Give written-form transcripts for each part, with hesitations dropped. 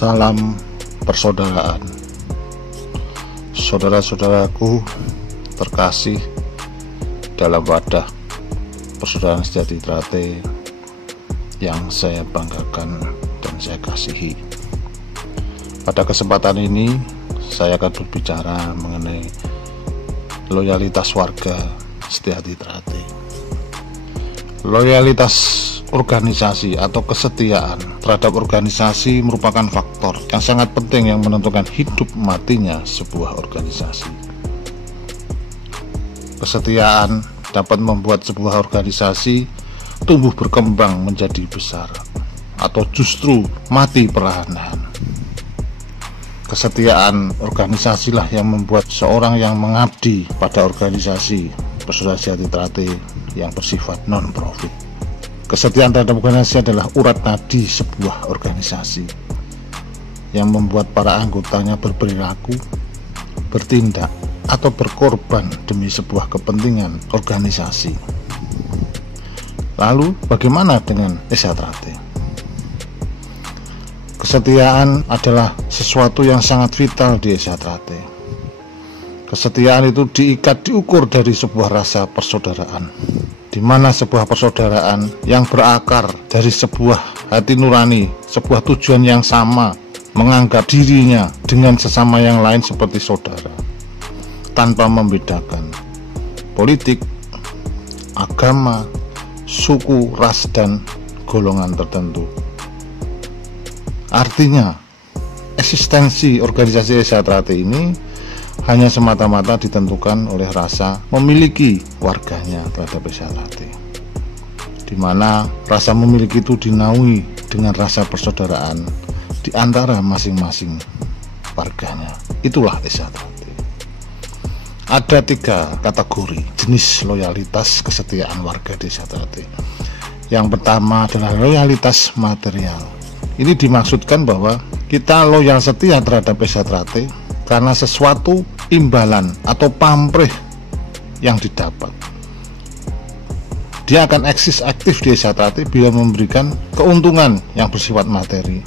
Salam persaudaraan, saudara-saudaraku terkasih dalam wadah persaudaraan sejati Trate yang saya banggakan dan saya kasihi. Pada kesempatan ini saya akan berbicara mengenai loyalitas warga sejati Trate. Loyalitas organisasi atau kesetiaan terhadap organisasi merupakan faktor yang sangat penting yang menentukan hidup matinya sebuah organisasi. Kesetiaan dapat membuat sebuah organisasi tumbuh berkembang menjadi besar atau justru mati perlahan-lahan. Kesetiaan organisasilah yang membuat seorang yang mengabdi pada organisasi Persaudaraan Sejati Trate yang bersifat non-profit. Kesetiaan terhadap organisasi adalah urat nadi sebuah organisasi yang membuat para anggotanya berperilaku, bertindak, atau berkorban demi sebuah kepentingan organisasi. Lalu bagaimana dengan Esa Trate? Kesetiaan adalah sesuatu yang sangat vital di Esa Trate. Kesetiaan itu diukur dari sebuah rasa persaudaraan, di mana sebuah persaudaraan yang berakar dari sebuah hati nurani, sebuah tujuan yang sama, menganggap dirinya dengan sesama yang lain seperti saudara, tanpa membedakan politik, agama, suku, ras, dan golongan tertentu. Artinya, eksistensi organisasi Esa Trate ini hanya semata-mata ditentukan oleh rasa memiliki warganya terhadap Esa Trate, di mana rasa memiliki itu dinaungi dengan rasa persaudaraan di antara masing-masing warganya. Itulah Esa Trate. Ada 3 kategori jenis loyalitas kesetiaan warga di Esa Trate. Yang pertama adalah loyalitas material. Ini dimaksudkan bahwa kita loyal setia terhadap Esa Trate karena sesuatu imbalan atau pamrih yang didapat. Dia akan eksis aktif di Esa Trate bila memberikan keuntungan yang bersifat materi,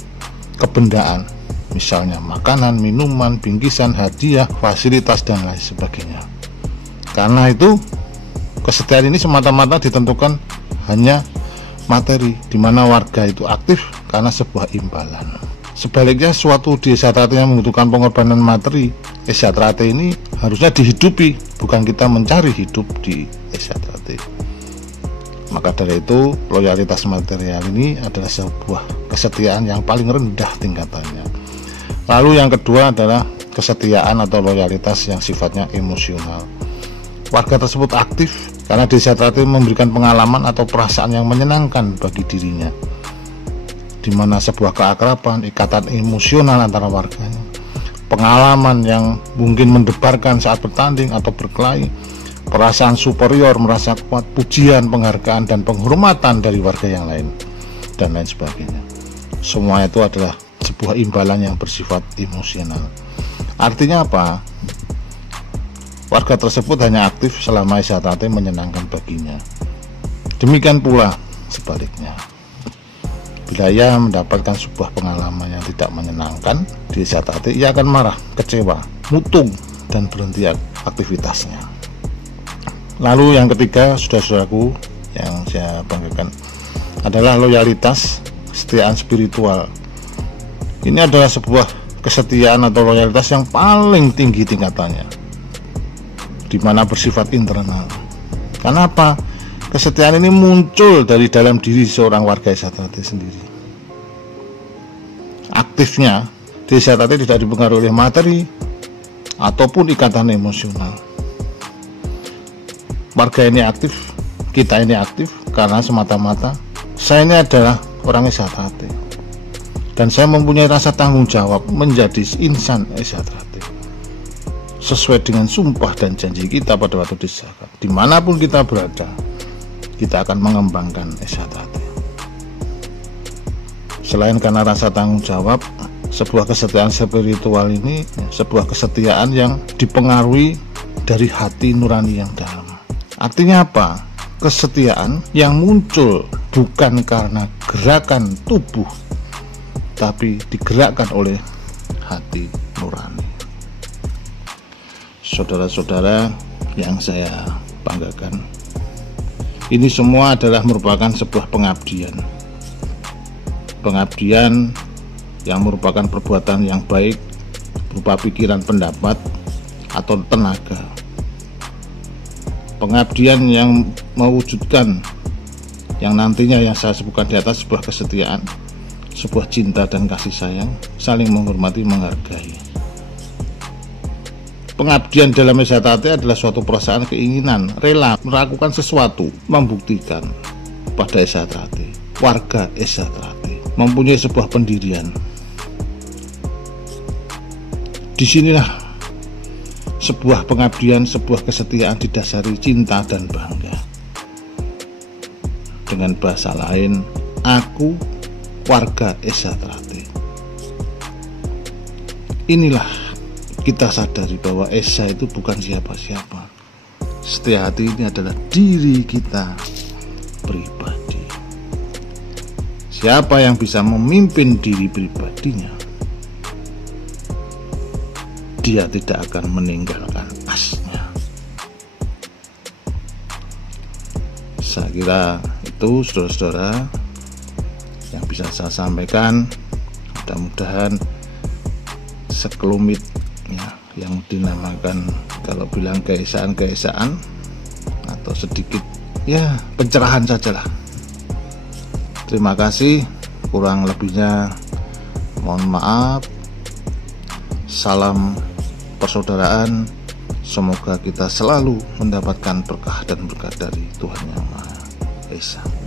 kebendaan, misalnya makanan, minuman, bingkisan, hadiah, fasilitas, dan lain sebagainya. Karena itu, kesetiaan ini semata-mata ditentukan hanya materi, di mana warga itu aktif karena sebuah imbalan. Sebaliknya, suatu di Esa Trate yang membutuhkan pengorbanan materi, Esa Trate ini harusnya dihidupi, bukan kita mencari hidup di Esa Trate. Maka dari itu, loyalitas material ini adalah sebuah kesetiaan yang paling rendah tingkatannya. Lalu yang kedua adalah kesetiaan atau loyalitas yang sifatnya emosional. Warga tersebut aktif karena di Esa Trate memberikan pengalaman atau perasaan yang menyenangkan bagi dirinya, di mana sebuah keakraban, ikatan emosional antara warganya, pengalaman yang mungkin mendebarkan saat bertanding atau berkelahi, perasaan superior, merasa kuat, pujian, penghargaan, dan penghormatan dari warga yang lain, dan lain sebagainya. Semua itu adalah sebuah imbalan yang bersifat emosional. Artinya apa? Warga tersebut hanya aktif selama Esa Trate menyenangkan baginya. Demikian pula sebaliknya. Bila ia mendapatkan sebuah pengalaman yang tidak menyenangkan di Esa Trate, ia akan marah, kecewa, mutung, dan berhenti aktivitasnya. Lalu yang ketiga, saudara-saudaraku yang saya banggakan, adalah loyalitas kesetiaan spiritual. Ini adalah sebuah kesetiaan atau loyalitas yang paling tinggi tingkatannya, di mana bersifat internal. Kenapa? Kesetiaan ini muncul dari dalam diri seorang warga Esa Trate sendiri. Aktifnya di Esa Trate tidak dipengaruhi oleh materi ataupun ikatan emosional. Warga ini aktif, kita ini aktif karena semata-mata saya ini adalah orang Esa Trate, dan saya mempunyai rasa tanggung jawab menjadi insan Esa Trate sesuai dengan sumpah dan janji kita pada waktu di zakat. Dimanapun kita berada, kita akan mengembangkan Esa Trate. Selain karena rasa tanggung jawab, sebuah kesetiaan spiritual ini sebuah kesetiaan yang dipengaruhi dari hati nurani yang dalam. Artinya apa? Kesetiaan yang muncul bukan karena gerakan tubuh tapi digerakkan oleh hati nurani. Saudara-saudara yang saya banggakan, ini semua adalah merupakan sebuah pengabdian yang merupakan perbuatan yang baik berupa pikiran, pendapat, atau tenaga. Pengabdian yang mewujudkan yang nantinya yang saya sebutkan di atas, sebuah kesetiaan, sebuah cinta dan kasih sayang, saling menghormati, menghargai. Pengabdian dalam Esa Trate adalah suatu perasaan, keinginan, rela melakukan sesuatu, membuktikan pada Esa Trate, warga Esa Trate mempunyai sebuah pendirian. Disinilah sebuah pengabdian, sebuah kesetiaan didasari cinta dan bangga. Dengan bahasa lain, aku warga Esa Trate. Inilah kita sadari bahwa Esa itu bukan siapa-siapa. Setia Hati ini adalah diri kita pribadi. Siapa yang bisa memimpin diri pribadinya, dia tidak akan meninggalkan asnya. Saya kira itu, saudara-saudara, yang bisa saya sampaikan. Mudah-mudahan sekelumit ya, yang dinamakan kalau bilang keesaan atau sedikit ya pencerahan sajalah. Terima kasih, kurang lebihnya mohon maaf. Salam persaudaraan, semoga kita selalu mendapatkan berkah dan berkat dari Tuhan Yang Maha Esa.